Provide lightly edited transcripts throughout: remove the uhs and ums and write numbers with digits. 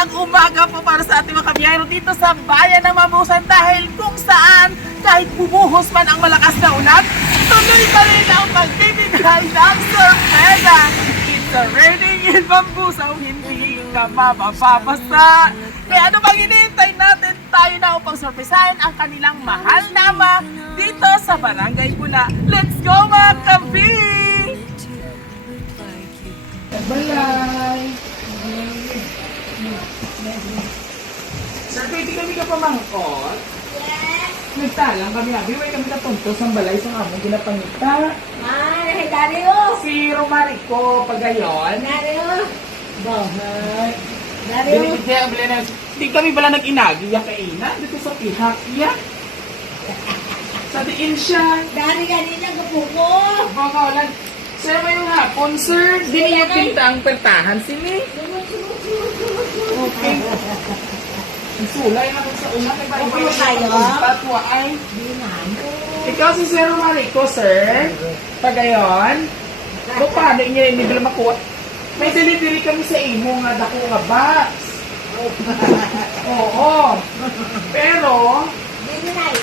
magandang umaga po para sa ating mga kabiyahero dito sa bayan ng Mambusan dahil kung saan kahit bumuhos man ang malakas na ulan, tuloy pa rin ang pagbibigay ng sorpresa. It's a raining in Mambusan, hindi ka mapapabasa. Kaya ano bang hinihintay natin? Tayo na upang sorpresahin ang kanilang mahal na ama dito sa Barangay Bula. Let's go mga kabi! Balay! Sir, pwede kami ka pamangkot? Yes! Nagtalang kami, abi. May kami katuntos ng balay sa among ginapangita. Ay, Dario! Si Romarico, pagayon. Dario! Bahay. Dario! Binibigay ang bilay na. Di kami bala nag-inagi, ya kainan. Dito sa pihak, ya. Sa diin siya. Dari kanina kapuko! Baka wala. Sir, may yung hapon, sir. Di niyo pinta ang pertahan, sini. Okay. Sulay na kung sa una. Okay kayo? Tatwa ay. Di man. Ikaw si Sir Romarico, sir. Pagayon. Kung paano niya hindi bila makuha. May delivery kami sa imo nga dako nga box. Oo. Pero, Di man.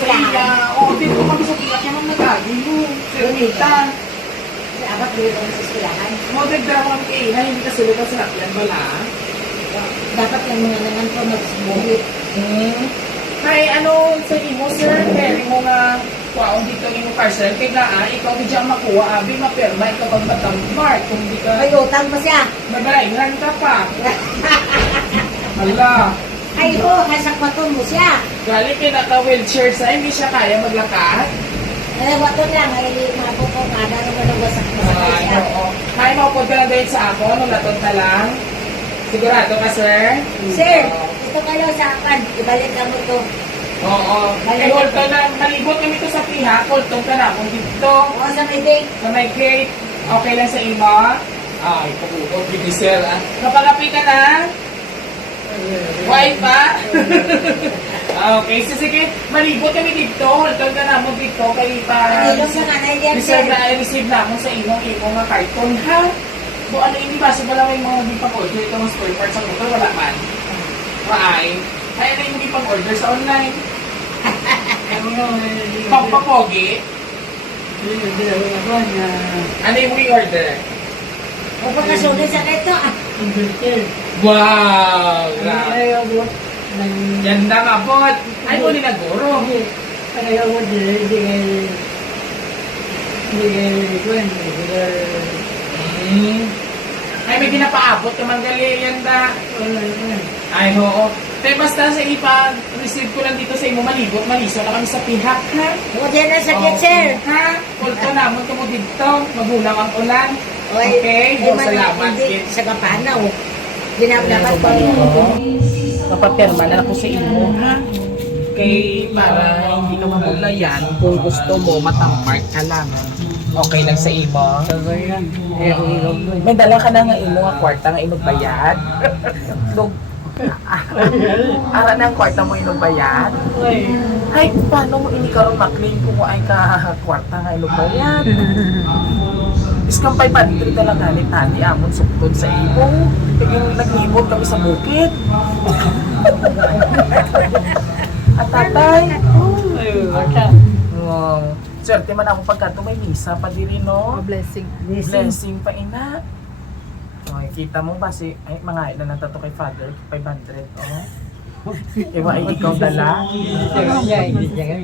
kaya, dito kami sa tiyak naman nag-agi mo. Sirmita. Dapat dito ang sisilahan. Mo, nagdara kami kainan, hindi kasi lupa sa lakyan bala. Dapat yung mga naman po magsubuhit. Kay ano sa imo, sir, kaya mo nga, wow, dito ang imo parcel. Kaya nga, ikaw di dyan makuha, abi, mapirma, ikaw pag matang-mark. Kung di ka, Ay, utang pa siya. magalaingan ka pa. Hala. Ay, ho, kasakwaton mo siya. Galing pinaka-wheelchair sa hindi siya kaya maglakad. Eh, waton lang. Ay, mapupo ka. Dano mo nagwasak mo sa Ay, siya. oo. Kaya maupod ka lang dahil sa ako, nung latot na lang. Sigurado ka, sir? Sir, Oo. ito kayo sa akin. Ibalik ka mo to. Oo. Ay, holto na. Malibot kami ito sa piha. Holtong ka na. Kung dito, O, sa may date. sa may gate, okay lang sa imo? Ay, pagukot, hindi sir. Kapag-api ka na? Why pa? Okay, so sige, malibot kami dito. Holtong ka na mo dito. Kaya pa... Ilong sa kanay yan, Receive sir. na, receive na ako sa imo nga karton, ha? So, ano ini ba? So, wala may mga di pang-order ito mga spare parts sa motor, wala man. Maay. Kaya na yung di pang-order sa online. Pampapogi. Ano yung re-order? O, pagkasunod sa kito. Wow! Grabe. Yan na nga po. Ay, mo ninaguro. Ay, may ginapaabot ka man gali. Yan da. Ay, oo. Pero basta sa ipa-receive ko lang dito sa imo malibot, maliso na kami sa pihak, ha? O, dyan na sa kit, sir. Ha? Kulto naman ka mo dito. Magulang ang ulan. Okay, Ay, salamat. Hindi, sa kapanaw. Ginagawa ko. Papapirma na ako sa imo, ha? Okay, para hindi ka mamulayan, kung gusto mo, matamark ka lang. Okay lang sa imo? May dala ka na nga imo nga kwarta nga inog bayad. Ara na ang kwarta mo inog bayad? Ay, paano mo ini karon maklaim kung ay ka kwarta nga inog bayad? Iskang 500 talaga ni Tani amon suktod sa imo. Yung nag-ibot kami sa bukid. At tatay. Wow. Swerte man ako pagkato may misa pa diri no. Blessing. Blessing pa ina. Okay, kita mo ba si ay mga ina natato kay Father 500 oh. Iwa ay ikaw dala.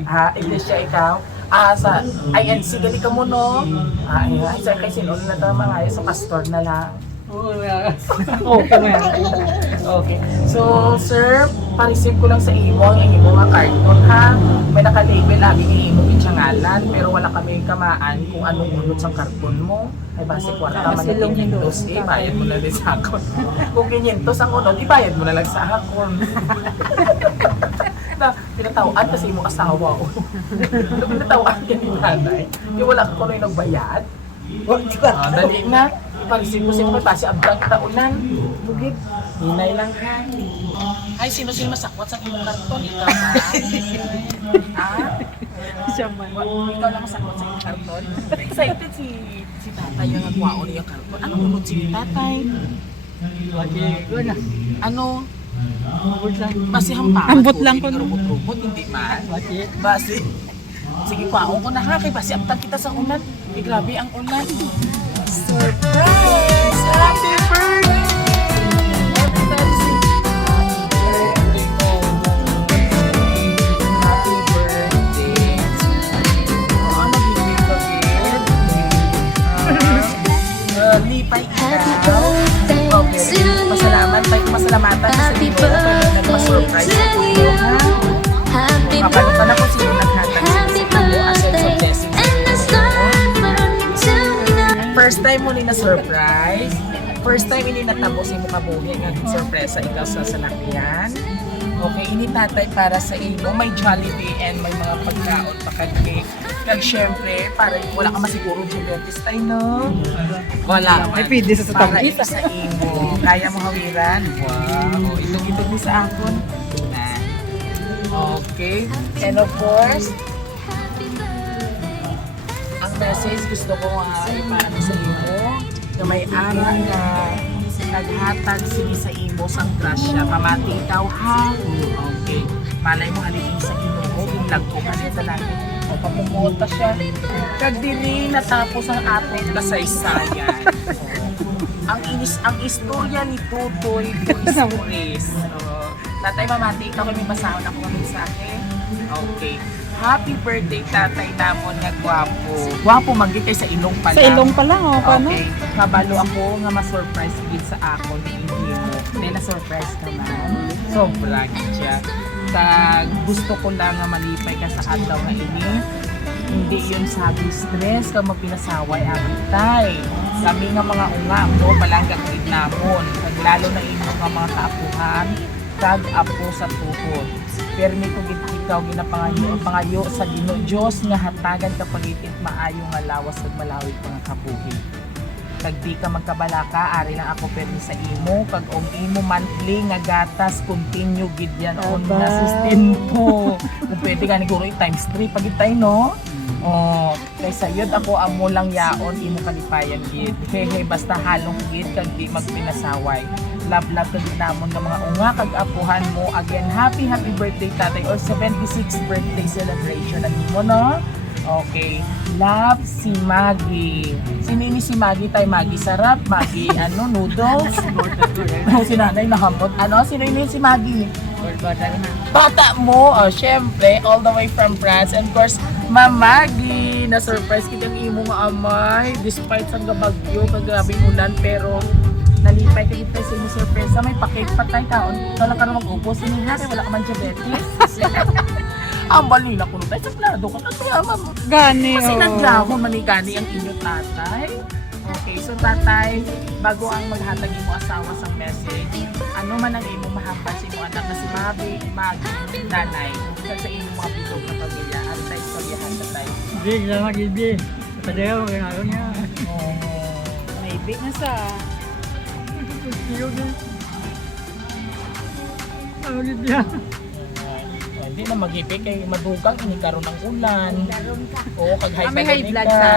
Ha, iglesia ikaw. Sa INC gali ka mo no. Ay sa kay sinol na ta mga sa pastor na lang. Okay. So, sir, pa-receive ko lang sa imo ang imo nga karton ha. May naka-label lagi ng imo itsangalan pero wala kami kamaan kung anong unod sa karton mo. Ay base kwarta man na 500 bayad mo na din sa akon. Kung 500 ang unod, ibayad mo na lang sa akon. Na pinatawaan kasi imo asawa ko. Pinatawaan ka ni nanay. Yung wala ka kuno yung nagbayad. Dali na. Pag-isip ko siya mo kay Pasi Abdang kitaunan. Bugid. Hinay lang ha. Ay, sino masakwat sa iyong karton? Ikaw ba? Siya man. Ikaw lang masakwat sa iyong karton? Excited si tatay yung nagwao niya karton. Anong unod si tatay? Ano? Basihan pa. Ambot lang ko. Rubot-rubot, hindi man. Basi. Sige pa, ko na ha. Kay basi aptag kita sa ulan. Grabe ang ulan. Surprise! Happy birthday! Happy birthday! Ano bibig ko, kid? Lipay ikaw. Okay, pasalamat tayo, masalamatan sa inyo kaya nagpa-surprise ako iyo, ha? Kapalitan ako sino naghatag sa inyo as a blessing sa inyo. First time mo ni na-surprise. First time ini natapos mo kabuhi ang surpresa ikaw sa salakyan. Okay, ini tatay para sa imo. May Jollibee and may mga pagkaon pa kag-cake. Kag syempre, para wala ka masiguro diabetes tayo, no? Wala. Ay, pwede sa Para tabi. ito sa imo. Kaya mo hawiran. Wow. Itong mo sa akon. Okay. And of course, ang message gusto ko ipaano sa imo na may ara na naghatag sini sa imo sang grasya. Pamati ikaw, ha? Okay. Malay mo halipin sa Ginoo, ginlag ko kanita lang. O pamumota siya. Kag dili natapos ang atong kasaysayan. Ang istorya ni Tutoy Stories. Tatay, mamati ikaw kami basahon ako ng mensahe. Okay. Happy birthday tatay namon nga gwapo. Gwapo manggi kay sa ilong pa lang. Sa ilong pa lang, o paano? Okay. Kabalo ako nga ma-surprise gid sa ako ni hindi mo. Then na-surprise ka man. Sobra siya. Kag gusto ko lang nga malipay ka sa adlaw nga ini. Hindi yun sabi stress kag mapinasaway abitay. Kami nga mga unga mo palangga gid namon. Kag lalo na imo nga mga kaapuhan kag apo sa tuhod. Permi ko gid ikaw ginapangayo sa Ginoo Dios nga hatagan ka pagitit maayo nga lawas ug malawi nga kabuhi. Kag di ka magkabalaka, ari lang ako permi sa imo kag imo monthly nga gatas continue gid yan on Aba. na sustento. Kung pwede ka ni guro times 3 pagit tayo, no? Oh, kaysa yun ako amo lang yaon imo kalipayan gid. Hehe basta halong gid kag di magpinasaway. Love ka din namon ng mga unga kag apuhan mo. Again, happy birthday tatay or 76th birthday celebration na mo, no? Okay. Love si Maggie. Sinini si Maggie tayo? Maggie sarap? Maggie noodles? Si nanay nahamot. Sinini si Maggie? Bata mo, syempre, all the way from France. And of course, Ma'am Maggie, na-surprise kitang imo nga amay. Despite sa gabagyo, kagabing ulan, pero nalipay ka dito sa imo surpresa. May pa-cake pa tayo taon. Ikaw lang ka na mag-upo. Siniha, kaya wala ka man diabetes. Ang balila ko nung tayo. Saklado ka kasi, ma'am. Gani, Kasi o. naglamon manigani ang inyo tatay. Okay, so tatay, bago ang maghatag imo asawa sa message, ano man ang imo mahambal sa imo anak na si Maggie, nanay, kag sa imo mga bilog na pamilya, ano tayo istoryahan sa tayo? Hindi, lang mag-ibi. Padeo, ginagawa niya. Maybe na sa... Yun eh. Ang ulit niya. Hindi na mag-ipik kay madugang ini karon ng ulan. Oo, kag high may high blood ka. sa...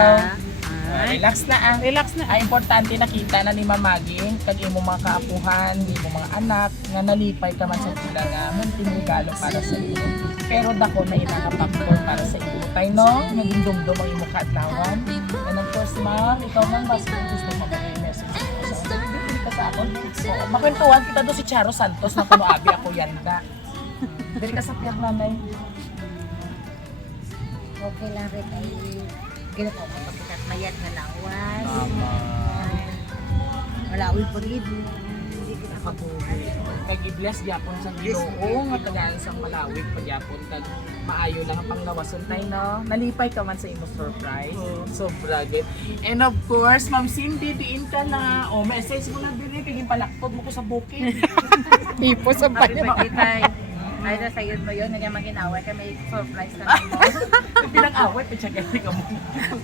Relax na ah. Relax na. Ay importante nakita na ni Mamagi kag imo mga kaapuhan, imo mga anak nga nalipay ka man sa sila nga munting regalo para sa iyo. Pero dako na inakapaktor para sa iyo. Tay no, naging dumdum ang imo kaadlawan. And of course, ma'am, ikaw man basta kung gusto mo mag-message ko sa dili ka sa akon. Oo, makwentuhan kita do si Charo Santos na kuno abi ako yanda. Dili ka sa piyak nanay. Okay lang rin ay ginagawa ko pagkat mayat na lawas. Malawi pa rin. Hindi kita kabuhay. Kag i-bless gyapon sa Ginoo nga tagaan sa Malawi pagyapon kag maayo lang ang panglawason tay no. Nalipay ka man sa imo surprise. Sobra gid. And of course, Ma'am Cindy, diin ka na. O message mo na diri kay palakpod mo ko sa bukid. Ipo sa Happy bayan. birthday, tay. Ay, nasa yun ba yun? Nagyang mag-inaway ka, may surprise na mo. Pinang-away pa siya kay ka mo.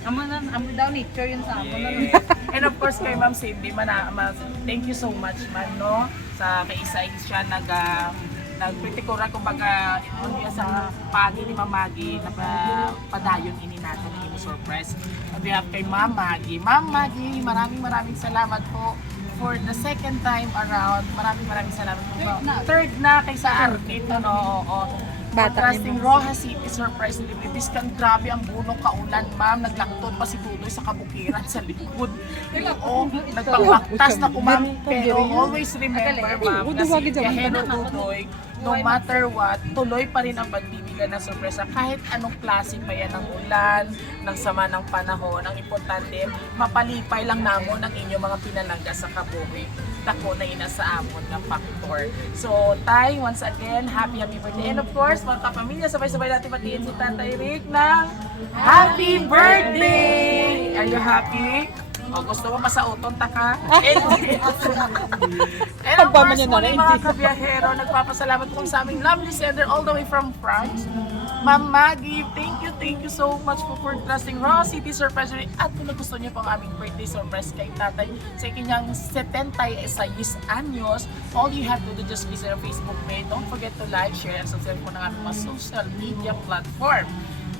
Amo daw nature yun sa amo. Yes. And of course kay Ma'am Cindy, thank you so much man no sa kaisa siya nagkritikura kumbaga ito niya sa pagi ni Ma'am Maggie na padayon ini natin ang imo surprise. On behalf kay Ma'am Maggie, maraming salamat po for the second time around. Maraming salamat po. Third na kay sa dito, no? Oo. Bata ni Contrasting Ma'am. Roja City Surprise Celebrities kan grabe ang bunong kaulan, ma'am. Naglakton pa si Tutoy sa kabukiran sa likod. Oo, nagpapaktas na kumami. Pero always remember, ma'am, na si Viajero Tutoy, no matter what, tuloy pa rin ang pagbibigay ng sorpresa. Kahit anong klase pa yan ng ulan, ng sama ng panahon. Ang importante, mapalipay lang namon ang inyong mga pinalangga sa kabuhi. Dako na ina sa amon ng factor. So, Tay, once again, happy birthday. And of course, mga kapamilya, sabay-sabay natin patiin si Tatay Rick ng happy birthday! Are you happy? O, gusto mo masauton ta ka? And of course, muli mga kabiyahero, nagpapasalamat po sa aming lovely sender all the way from France. Ma'am Maggie, thank you so much for trusting Raw City Surprise. At kung gusto niyo po ang aming birthday surprise kay Tatay sa kanyang 76 anyos, all you have to do just visit our Facebook page. Don't forget to like, share, and subscribe po ng aming mga social media platform.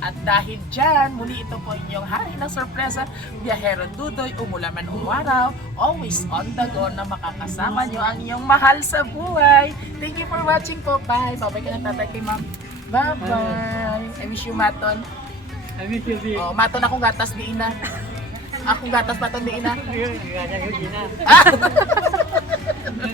At dahil dyan, muli ito po inyong hari ng sorpresa, Biyahero Dudoy, umulan man umaraw, always on the go na makakasama nyo ang inyong mahal sa buhay. Thank you for watching po. Bye! Bye-bye ka na Tatay kay Ma'am. Bye-bye! I wish you maton. I miss you, B. Oh, maton akong gatas di ina. Akong gatas maton di ina. Ayun, ganda ko din na.